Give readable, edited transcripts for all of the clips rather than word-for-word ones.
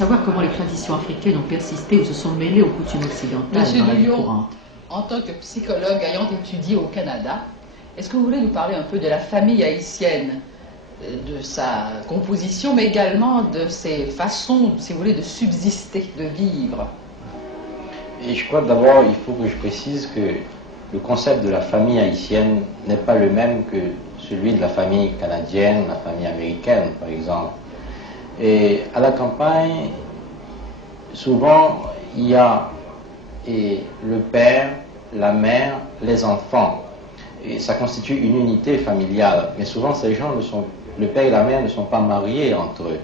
Savoir comment les traditions africaines ont persisté ou se sont mêlées aux coutumes occidentales Monsieur dans la vie Lyon, courante. en tant que psychologue ayant étudié au Canada, est-ce que vous voulez nous parler un peu de la famille haïtienne, de sa composition, mais également de ses façons, si vous voulez, de subsister, de vivre? Et je crois que d'abord, il faut que je précise que le concept de la famille haïtienne n'est pas le même que celui de la famille canadienne, la famille américaine, par exemple. Et à la campagne, souvent, il y a le père, la mère, les enfants. Et ça constitue une unité familiale. Mais souvent, ces gens, le père et la mère ne sont pas mariés entre eux.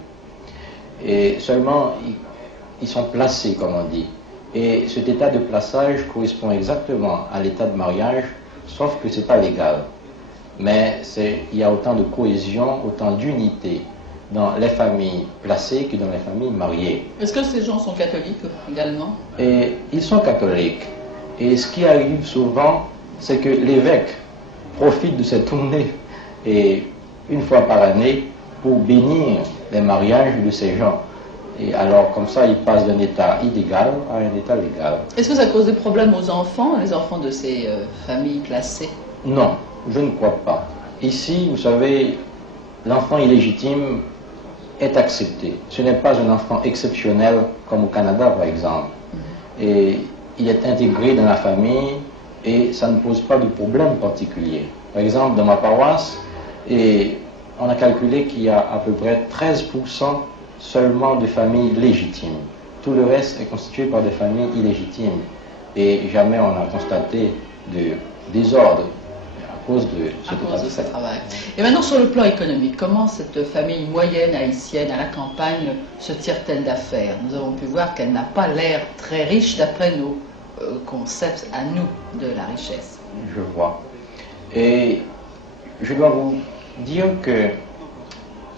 Et seulement, ils sont placés, comme on dit. Et cet état de plaçage correspond exactement à l'état de mariage, sauf que ce n'est pas légal. Mais il y a autant de cohésion, autant d'unité dans les familles placées que dans les familles mariées. Est-ce que ces gens sont catholiques également? Et ils sont catholiques. Et ce qui arrive souvent, c'est que l'évêque profite de cette tournée et une fois par année pour bénir les mariages de ces gens. Et alors, comme ça, ils passent d'un état illégal à un état légal. Est-ce que ça cause des problèmes aux enfants, les enfants de ces familles placées? Non, je ne crois pas. Ici, vous savez, l'enfant illégitime est accepté. Ce n'est pas un enfant exceptionnel comme au Canada, par exemple. Et il est intégré dans la famille et ça ne pose pas de problème particulier. Par exemple, dans ma paroisse, on a calculé qu'il y a à peu près 13% seulement de familles légitimes. Tout le reste est constitué par des familles illégitimes. Et jamais on a constaté de désordre à cause de ce travail. Et maintenant, sur le plan économique, comment cette famille moyenne haïtienne à la campagne se tire-t-elle d'affaires? Nous avons pu voir qu'elle n'a pas l'air très riche d'après nos concepts à nous de la richesse. Je vois. Et je dois vous dire que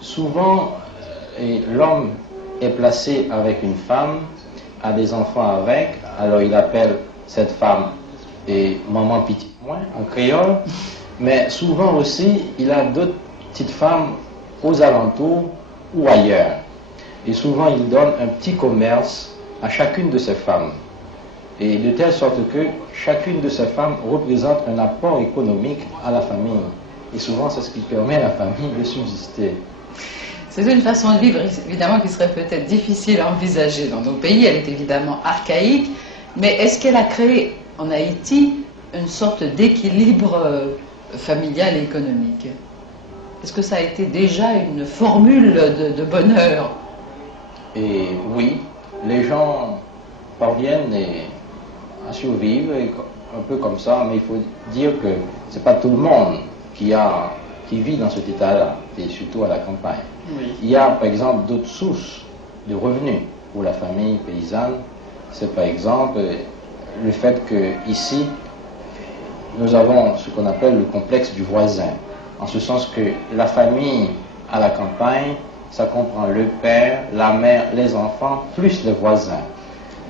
souvent, l'homme est placé avec une femme, a des enfants avec, alors il appelle cette femme maman petite moins en créole, mais souvent aussi il a d'autres petites femmes aux alentours ou ailleurs. Et souvent il donne un petit commerce à chacune de ces femmes. Et de telle sorte que chacune de ces femmes représente un apport économique à la famille. Et souvent c'est ce qui permet à la famille de subsister. C'est une façon de vivre, évidemment, qui serait peut-être difficile à envisager dans nos pays. Elle est évidemment archaïque. Mais est-ce qu'elle a créé en Haïti une sorte d'équilibre familial et économique? Est-ce que ça a été déjà une formule de bonheur? Et oui, les gens parviennent à survivre un peu comme ça, mais il faut dire que ce n'est pas tout le monde qui vit dans cet état-là, et surtout à la campagne. Oui. Il y a par exemple d'autres sources de revenus pour la famille paysanne. C'est par exemple le fait que ici nous avons ce qu'on appelle le complexe du voisin, en ce sens que la famille à la campagne, ça comprend le père, la mère, les enfants, plus les voisins.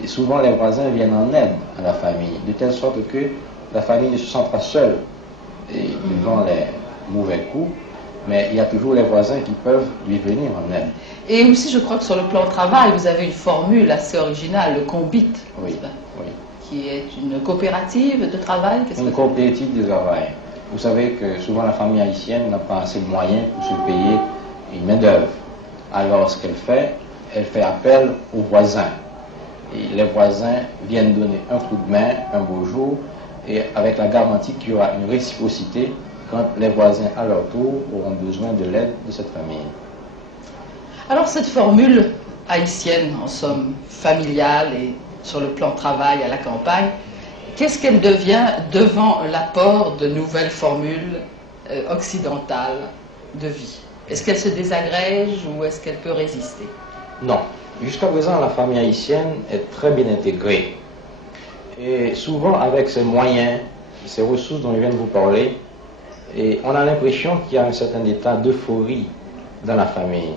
Et souvent les voisins viennent en aide à la famille, de telle sorte que la famille ne se sent pas seule devant les mauvais coups, mais il y a toujours les voisins qui peuvent lui venir en aide. Et aussi, je crois que sur le plan travail, vous avez une formule assez originale, le COMBIT, oui, oui, qui est une coopérative de travail. Une coopérative de travail. Vous savez que souvent la famille haïtienne n'a pas assez de moyens pour se payer une main-d'œuvre. Alors ce qu'elle fait appel aux voisins. Et les voisins viennent donner un coup de main un beau jour, et avec la garantie qu'il y aura une réciprocité quand les voisins à leur tour auront besoin de l'aide de cette famille. Alors cette formule haïtienne, en somme, familiale et sur le plan travail à la campagne, qu'est-ce qu'elle devient devant l'apport de nouvelles formules occidentales de vie? Est-ce qu'elle se désagrège ou est-ce qu'elle peut résister? Non. Jusqu'à présent, la famille haïtienne est très bien intégrée. Et souvent, avec ses moyens, ces ressources dont je viens de vous parler, et on a l'impression qu'il y a un certain état d'euphorie dans la famille.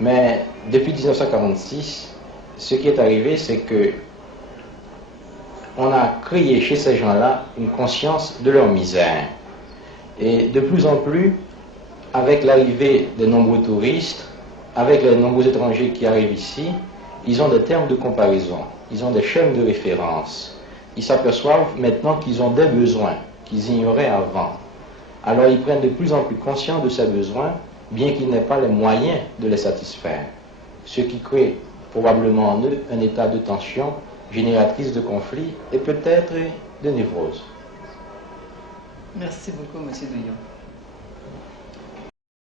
Mais depuis 1946, ce qui est arrivé, c'est que on a créé chez ces gens-là une conscience de leur misère. Et de plus en plus, avec l'arrivée de nombreux touristes, avec les nombreux étrangers qui arrivent ici, ils ont des termes de comparaison, ils ont des chaînes de référence. Ils s'aperçoivent maintenant qu'ils ont des besoins qu'ils ignoraient avant. Alors ils prennent de plus en plus conscience de ces besoins, bien qu'ils n'aient pas les moyens de les satisfaire. Ce qui crée probablement en eux un état de tension génératrice de conflits et peut-être de névrose. Merci beaucoup, M. Douillon.